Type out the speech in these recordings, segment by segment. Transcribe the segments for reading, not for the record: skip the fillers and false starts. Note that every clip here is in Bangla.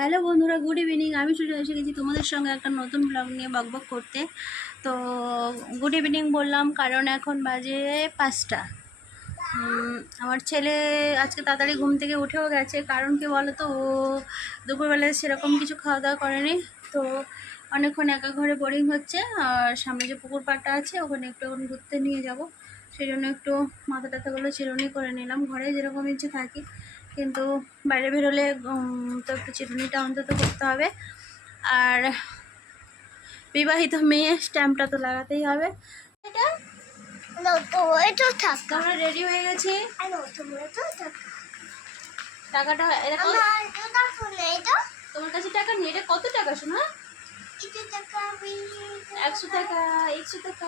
হ্যালো বন্ধুরা, গুড ইভিনিং। আমি চলে এসে গেছি তোমাদের সঙ্গে একটা নতুন ব্লগ নিয়ে বকবক করতে। তো গুড ইভিনিং বললাম কারণ এখন বাজে 5টা। আমার ছেলে আজকে তাড়াতাড়ি ঘুম থেকে উঠেও গেছে। কারণ কি বলো তো, ও দুপুরবেলায় সেরকম কিছু খাওয়া দাওয়া করেনি। তো অনেকক্ষণ একা ঘরে বোরিং হচ্ছে। আর সামনে যে পুকুর পাড়টা আছে ওখানে একটু ঘুরতে নিয়ে যাব, সেই জন্য একটু মাথা টাথাগুলো চিরুনি করে নিলাম। ঘরে যেরকম ইচ্ছে থাকি, কিন্তু বাইরে বেরোলে তো একটু চিরুনিটা অন্তত করতে হবে। আর বিবাহিত মেয়ে স্ট্যাম্পটা তো লাগাতেই হবে। আমরা রেডি হয়ে গেছি। টাকাটা তোমার কাছে টাকা নেই? এটা কত টাকা শোনা? 100 টাকা, 100 টাকা।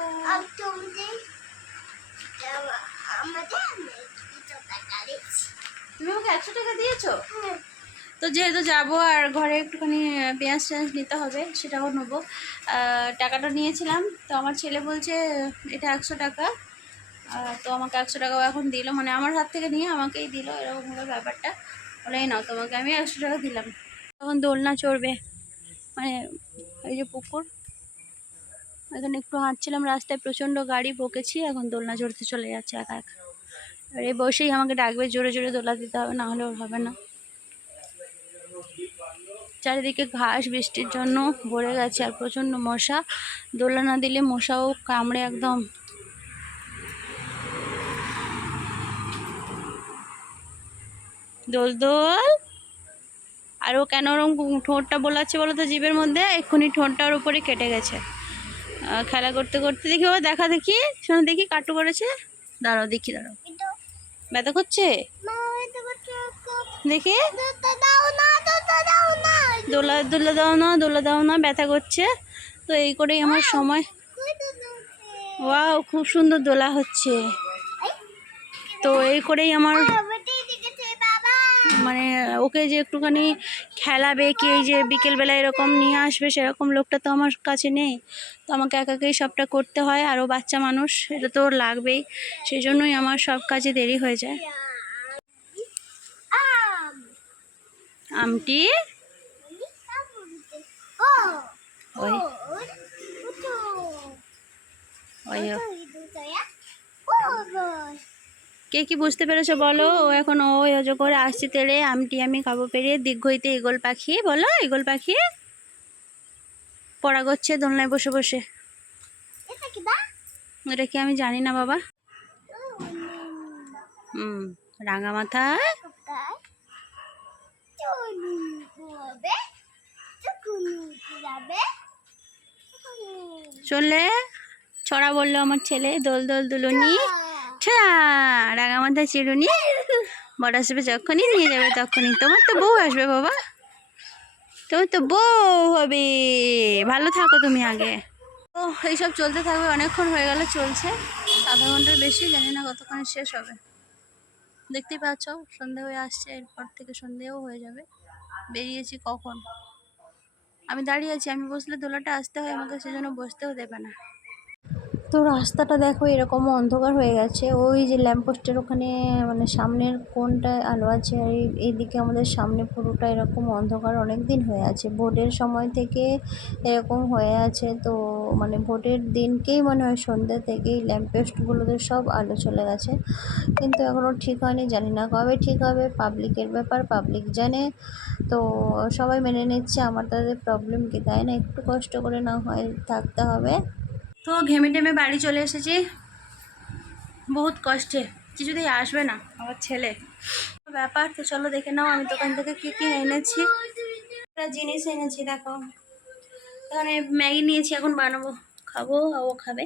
তুমি আমাকে 100 টাকা দিয়েছো? তো যেহেতু যাবো আর ঘরে একটুখানি পেঁয়াজ টেঁয়াজ নিতে হবে, সেটাও নেবো। টাকাটা নিয়েছিলাম, তো আমার ছেলে বলছে এটা 100 টাকা। তো আমাকে 100 টাকাও এখন দিল, মানে আমার হাত থেকে নিয়ে আমাকেই দিল, এরকম হলো ব্যাপারটা। বলেই নাও, তোমাকে আমি 100 টাকা দিলাম। এখন দোলনা চড়বে, মানে এই যে পুকুর, এখানে একটু হাঁটছিলাম, রাস্তায় প্রচণ্ড গাড়ি বকেছি, এখন দোলনা চড়তে চলে যাচ্ছে একা একা। আর এই বসেই আমাকে ডাকবে, জোরে জোরে দোলা দিতে হবে, না হলে ওর হবে না। চারিদিকে ঘাস বৃষ্টির জন্য ভরে গেছে, আর প্রচণ্ড মশা। দোলা না দিলে মশাও কামড়ে একদম। দোল দোল। আর ও কেন ওরকম ঠোঁটটা বোলাচ্ছে বলো তো জিভের মধ্যে? এক্ষুনি ঠোঁটটা ওর উপরে কেটে গেছে খেলা করতে করতে। দেখি বাবা, দেখা দেখি, শোনো দেখি, কাটু করেছে। দাঁড়াও দেখি, দাঁড়াও। ব্যথা করছে দেখি। দোলা দোলা দাও না, দোলা দাও না, ব্যথা করছে। তো এই করেই আমার সময়। ওয়াও, খুব সুন্দর দোলা হচ্ছে। তো এই করেই আমার, মানে ওকে যে একটুখানি খেলাবে, কি এই যে বিকেলবেলা এরকম নিয়ে আসবে, সেরকম লোকটা তো আমার কাছে নেই। তো আমাকে একাকেই সবটা করতে হয়, আরও বাচ্চা মানুষ, এটা তো ওর লাগবেই। সেই জন্যই আমার সব কাজে দেরি হয়ে যায়। আমটি ওই ওই কে কি বুঝতে পেরেছো বলো? ও এখন ওই হজো করে আসছি তেড়ে, আমটি আমি খাবো পেরে। দিগ্গইতে ঈগল পাখি, বলো ঈগল পাখি পড়া করছে দোলনায় বসে বসে। এটা কি আমি জানি না বাবা। রাঙা মাথায় চলে ছড়া বললো আমার ছেলে। দোল দোল দুলুনি ছড়া, রাঙা মাথায় চিরুনি। বড় আসবে যখনই, নিয়ে যাবে তখনই। তোমার তো বউ আসবে বাবা, তোমার তো বউ হবে। ভালো থাকো তুমি আগে। তো এইসব চলতে থাকবে, অনেকক্ষণ হয়ে গেল চলছে, আধা ঘন্টার বেশি, জানি না কতক্ষণে শেষ হবে। দেখতেই পাচ্ছ সন্ধে হয়ে আসছে, এরপর থেকে সন্ধেও হয়ে যাবে। বেরিয়েছি কখন, আমি দাঁড়িয়ে আছি, আমি বসলে দোলাটা আসতে হয় আমাকে, সেজন্য বসতেও দেবে না। তো রাস্তাটা দেখো এরকম অন্ধকার হয়ে গেছে। ওই যে ল্যাম্পপোস্টের ওখানে, মানে সামনের কোনটা আলো আছে, আর এইদিকে আমাদের সামনে পুরোটা এরকম অন্ধকার অনেক দিন হয়ে আছে। ভোটের সময় থেকে এরকম হয়ে আছে। তো মানে ভোটের দিনকেই মনে হয় সন্ধ্যে থেকেই ল্যাম্পপোস্টগুলোতে সব আলো চলে গেছে, কিন্তু এখনও ঠিক হয়নি। জানি না কবে ঠিক হবে, পাবলিকের ব্যাপার, পাবলিক জানে। তো সবাই মেনে নিচ্ছে, আমার তাদের প্রবলেম কি, তাই না? একটু কষ্ট করে না হয় থাকতে হবে। তো ঘেমে টেমে বাড়ি চলে এসেছি বহুত কষ্টে। কিছুতেই আসবে না আমার ছেলে, ব্যাপার। তো চলো দেখে নাও আমি দোকান থেকে কি কি এনেছি। একটা জিনিস এনেছি দেখো, এখানে ম্যাগি নিয়েছি, এখন বানাবো, খাবো, ও খাবে।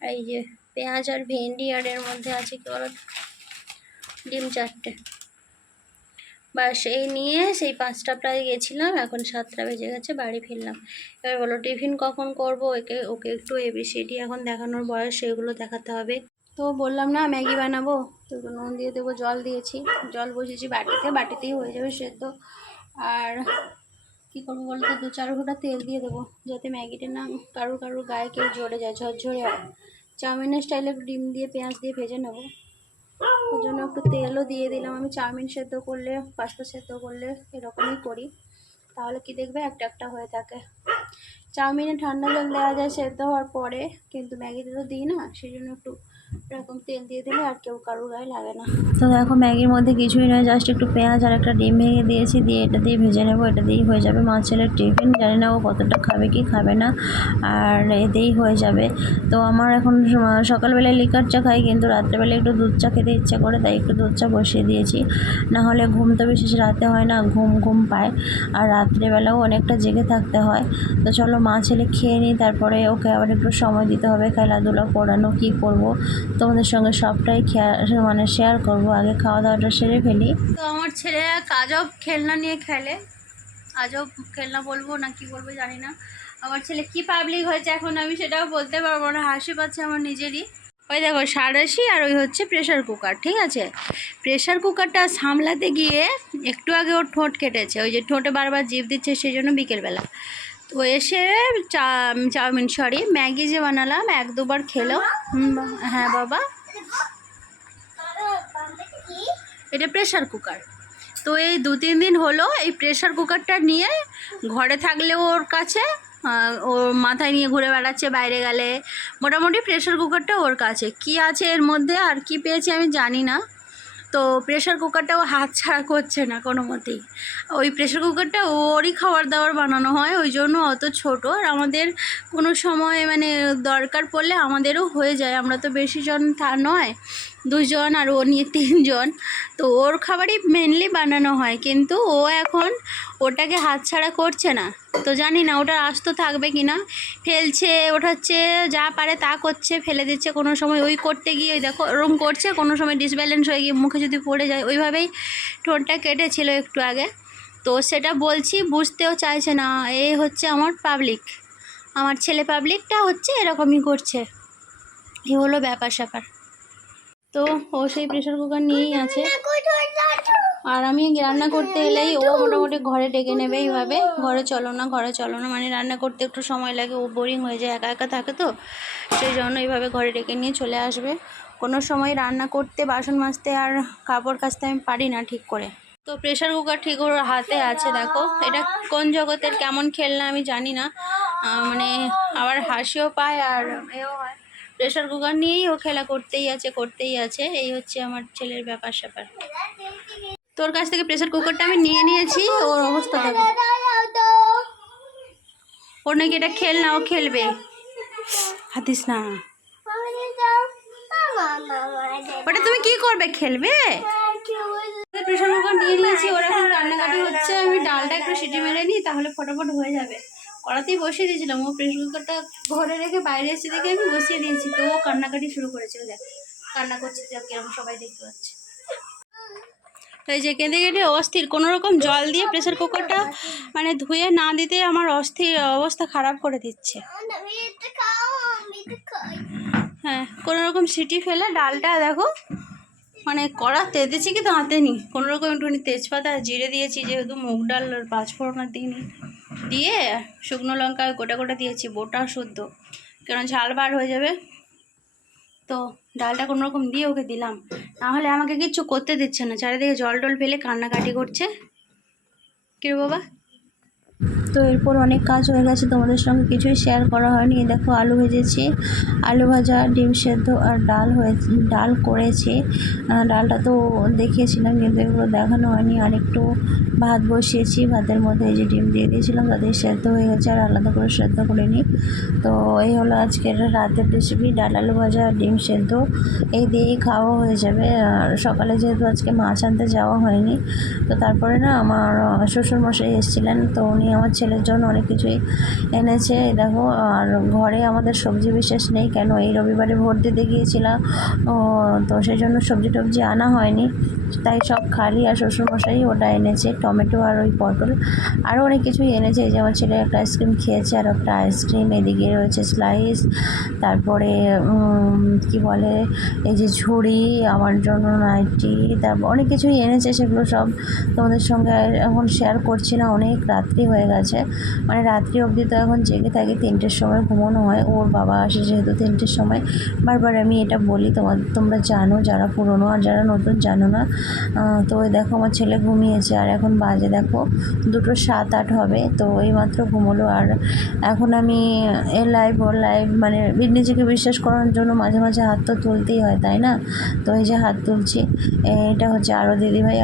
আর এই যে পেঁয়াজ আর ভেন্ডি, আর এর মধ্যে আছে কি বলো, ডিম 4টে। বাস এই নিয়ে সেই 5টা প্রায় গেছিলাম, এখন 7টা বেজে গেছে, বাড়ি ফিরলাম। এবার বলো টিফিন কখন করব, ওকে একটু এবিসিডি এখন দেখানোর বয়স, সেগুলো দেখাতে হবে। তো বললাম না ম্যাগি বানাবো, তো নুন দিয়ে দেবো, জল দিয়েছি, জল বসেছি বাটিতে, বাটিতেই হয়ে যাবে সেদ্ধ। আর কী করবো বলো তো, 2-4 ফোঁটা তেল দিয়ে দেবো, যাতে ম্যাগিটা না কারুর গায়ে কেউ ঝরে যায়, ঝরঝরে হয়। চাউমিনের স্টাইলে ডিম দিয়ে পেঁয়াজ দিয়ে ভেজে নেবো, ওর জন্য একটু তেলও দিয়ে দিলাম। আমি চাউমিন সেদ্ধ করলে, পাস্তা সেদ্ধ করলে এরকমই করি, তাহলে কি দেখবে একটা একটা হয়ে থাকে। চাউমিনে ঠান্ডা জল দেওয়া যায় সেদ্ধ হওয়ার পরে, কিন্তু ম্যাগিতে তো দিই না, সেই জন্য একটু এরকম তেল দিয়ে দিলে আর কেউ কারোর গায়ে লাগে না। তো দেখো ম্যাগির মধ্যে কিছুই নয়, জাস্ট একটু পেঁয়াজ আর একটা ডিম ভেঙে দিয়েছি, দিয়ে এটা দিয়ে ভেজে নেবো। এটা দিয়েই হয়ে যাবে মা ছেলের টিফিন। জানি না ও কতটা খাবে কি খাবে না, আর এতেই হয়ে যাবে। তো আমার এখন সকালবেলায় লিকার চা খাই, কিন্তু রাত্রেবেলা একটু দুধ চা খেতে ইচ্ছা করে, তাই একটু দুধ চা বসিয়ে দিয়েছি। না হলে ঘুম তো বিশেষ রাতে হয় না, ঘুম পায়, আর রাত্রেবেলাও অনেকটা জেগে থাকতে হয়। তো চলো মা ছেলে খেয়ে নিই, তারপরে ওকে আবার একটু সময় দিতে হবে, খেলাধুলা করানো, কী করব তোমাদের সঙ্গে সবটাই শেয়ার করব। আগে খাওয়া দাওয়াটা সেরে ফেলি। তো আমার ছেলে এক আজব খেলনা নিয়ে খেলে, আজব খেলনা বলবো না কি বলবো জানি না। আমার ছেলে কি পাবলিক হয়েছে এখন আমি সেটাও বলতে পারবো না, হাসি পাচ্ছে আমার নিজেরই। ওই দেখো সাঁড়াশি আর ওই হচ্ছে প্রেশার কুকার, ঠিক আছে। প্রেশার কুকারটা সামলাতে গিয়ে একটু আগে ওর ঠোঁট কেটেছে, ওই যে ঠোঁটে বারবার জিভ দিচ্ছে, সেই জন্য বিকেলবেলা তো এসে চাউমিন ম্যাগি যে বানালাম 1-2 বার খেলো। হ্যাঁ বাবা, এটা প্রেশার কুকার। তো এই 2-3 দিন হলো এই প্রেশার কুকারটা নিয়ে ঘরে থাকলেও ওর কাছে, ওর মাথায় নিয়ে ঘুরে বেড়াচ্ছে, বাইরে গেলে মোটামুটি প্রেশার কুকারটা ওর কাছে। কি আছে এর মধ্যে আর কি পেয়েছে আমি জানি না। তো প্রেশার কুকারটাও হাত ছাড়া করছে না কোনো মতেই। ওই প্রেশার কুকারটা ওরই খাবার দাবার বানানো হয়, ওই জন্য অত ছোট। আর আমাদের কোনো সময় মানে দরকার পড়লে আমাদেরও হয়ে যায়, আমরা তো বেশি জন নয়, 2 জন, আর ও নিয়ে 3 জন। তো ওর খাবারই মেনলি বানানো হয়, কিন্তু ও এখন ওটাকে হাতছাড়া করছে না। তো জানি না ওটা আস্ত থাকবে কি না, ফেলছে ওঠাচ্ছে, যা পারে তা করছে, ফেলে দিচ্ছে। কোনো সময় ওই করতে গিয়ে ওই দেখো ওরম করছে, কোনো সময় ডিসব্যালেন্স হয়ে গিয়ে মুখে যদি পড়ে যায়। ওইভাবেই ঠোঁটটা কেটেছিল একটু আগে। তো সেটা বলছি, বুঝতেও চাইছে না। এই হচ্ছে আমার পাবলিক, আমার ছেলে পাবলিকটা হচ্ছে এরকমই করছে। এই হলো ব্যাপার স্যাপার। তো ও সেই প্রেশার কুকার নিয়েই আছে, আর আমি রান্না করতে এলেই ও মোটামুটি ঘরে ডেকে নেবে এইভাবে, ঘরে চলো না ঘরে চলো না, মানে রান্না করতে একটু সময় লাগে, ও বোরিং হয়ে যায়, একা একা থাকে তো, সেই জন্য এইভাবে ঘরে ডেকে নিয়ে চলে আসবে। কোনো সময় রান্না করতে, বাসন মাজতে আর কাপড় কাচতে আমি পারি না ঠিক করে। তো প্রেশার কুকার ঠিক ওর হাতে আছে, দেখো এটা কোন জগতের কেমন খেলনা আমি জানি না, মানে আবার হাসিও পায় আর এও হয়। প্রেশার কুকার নিয়েই ও খেলা করতেই আছে। এই হচ্ছে আমার ছেলের ব্যাপার স্যাপার। তোর কাছ থেকে প্রেশার কুকারটা আমি নিয়ে নিয়েছি, ওর অবস্থা দেখো। ওর নাকি এটা খেলনা, ও খেলবে, হাতিস না। ওটা তুমি কি করবে, খেলবে? প্রেশার কুকার নিয়ে নিয়েছি, ওর এখন কান্নাকাটি হচ্ছে। আমি ডালটা একটু সিটি মেরে নিই, তাহলে ফটাফট হয়ে যাবে। কড়াতেই বসিয়ে দিয়েছিলাম, ও প্রেশার কুকারটা ঘরে রেখে বাইরে এসে দেখে আমি বসিয়ে দিয়েছি। তো ও কান্নাকাটি শুরু করেছিল, দেখ কান্না করছে, কিরকম সবাই দেখতে পাচ্ছে। এই যে কেঁদে কেটে অস্থির, কোনো রকম জল দিয়ে প্রেশার কুকারটা মানে ধুয়ে না দিতে আমার অস্থির অবস্থা খারাপ করে দিচ্ছে। হ্যাঁ, কোনো রকম সিটি ফেলে ডালটা দেখো, মানে কড়া তেতেছি কি দাঁতে নি, কোনো রকম একটুখানি তেজপাতা জিরে দিয়েছি, যেহেতু মুগ ডাল আর 5 ফোড়ন দিইনি, দিয়ে শুকনো লঙ্কা গোটা গোটা দিয়েছি, বোটা শুদ্ধ, কেন ঝাল বার হয়ে যাবে। তো ডালটা কোনো রকম দিয়ে ওকে দিলাম, নাহলে আমাকে কিচ্ছু করতে দিচ্ছে না, চারিদিকে জল টল ফেলে কান্নাকাটি করছে। কি বাবা? তো এরপর অনেক কাজ হয়ে গেছে, তোমাদের সঙ্গে কিছুই শেয়ার করা হয়নি। দেখো আলু ভেজেছি, আলু ভাজা, ডিম সেদ্ধ আর ডাল করেছি। ডালটা তো দেখিয়েছিলাম, কিন্তু এগুলো দেখানো হয়নি। আর একটু ভাত বসিয়েছি, ভাতের মধ্যে এই যে ডিম দিয়ে দিয়েছিলাম, তাদের সেদ্ধ হয়ে গেছে, আর আলাদা করে সেদ্ধ করে নিই। তো এই হলো আজকের রাতের রেসিপি, ডাল আলু ভাজা আর ডিম সেদ্ধ, এই দিয়েই খাওয়া হয়ে যাবে। আর সকালে যেহেতু আজকে মাছ আনতে যাওয়া হয়নি, তো তারপরে না আমার শ্বশুরমশাই এসেছিলেন, তো উনি আমার ছেলের জন্য অনেক কিছুই এনেছে। দেখো, আর ঘরে আমাদের সবজি বিশেষ নেই, কেন এই রবিবারে ভোট দিতে গিয়েছিলাম, তো সেই জন্য সবজি টবজি আনা হয়নি, তাই সব খালি। আর শ্বশুরমশাই ওটা এনেছে, টমেটো আর ওই পটল, আরও অনেক কিছুই এনেছে। এই যে আমার ছেলে একটা আইসক্রিম খেয়েছে, আর একটা আইসক্রিম, এদিকে রয়েছে স্লাইস, তারপরে কি বলে এই যে ঝুড়ি, আমার জন্য নাইটি, তারপর অনেক কিছুই এনেছে, সেগুলো সব তোমাদের সঙ্গে এখন শেয়ার করছি না, অনেক রাত্রি হয়ে গেছে। আছে, মানে রাত্রি অবধি তো এখন জেগে থাকি, 3টের সময় ঘুমানো হয়। ওর বাবা আসে যেহেতু 3টের সময়। বারবার আমি এটা বলি, তোমরা জানো যারা পুরনো, আর যারা নতুন জানো না। তো ওই দেখো আমার ছেলে ঘুমিয়েছে, আর এখন বাজে দেখো 2টো 7-8 হবে। তো এইমাত্র ঘুমোলো। আর এখন আমি ওর লাইভ মানে নিজেকে বিশ্বাস করানোর জন্য মাঝে মাঝে হাত তো তুলতেই হয়, তাই না? তো এই যে হাত তুলছি। এটা হচ্ছে আরও দিদিভাই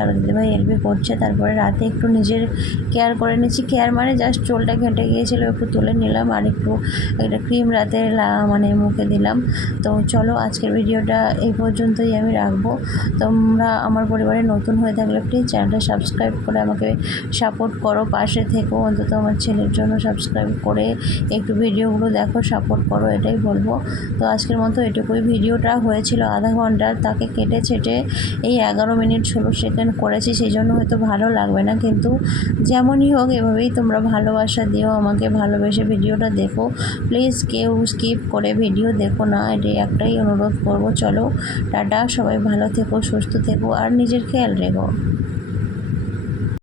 এলবি করছে। তারপরে রাতে একটু নিজের কেয়ার করে নিচ্ছি। কেয়ার মানে জাস্ট চুলটা ঘেঁটে গিয়েছিলো, একটু তুলে নিলাম, আর একটু একটা ক্রিম রাতে মানে মুখে দিলাম। তো চলো আজকের ভিডিওটা এই পর্যন্তই আমি রাখবো। তোমরা আমার পরিবারে নতুন হয়ে থাকলে প্লিজ চ্যানেলটা সাবস্ক্রাইব করে আমাকে সাপোর্ট করো, পাশে থেকো। অন্তত আমার ছেলের জন্য সাবস্ক্রাইব করে একটু ভিডিওগুলো দেখো, সাপোর্ট করো, এটাই বলবো। তো আজকের মতো এটুকুই। ভিডিওটা হয়েছিল আধা ঘন্টার, তাকে কেটে ছেটে এই 11 মিনিট 16 সেকেন্ড করেছি, সেই জন্য হয়তো ভালো লাগবে না, কিন্তু যেমনই হোক এভাবেই তোমরা ভালোবাসা দিও আমাকে, ভালোবেসে ভিডিওটা দেখো। প্লিজ কেউ স্কিপ করে ভিডিও দেখো না, এটাই একটাই অনুরোধ করবো। চলো টাটা, সবাই ভালো থেকো, সুস্থ থেকো, আর নিজের খেয়াল রেখো।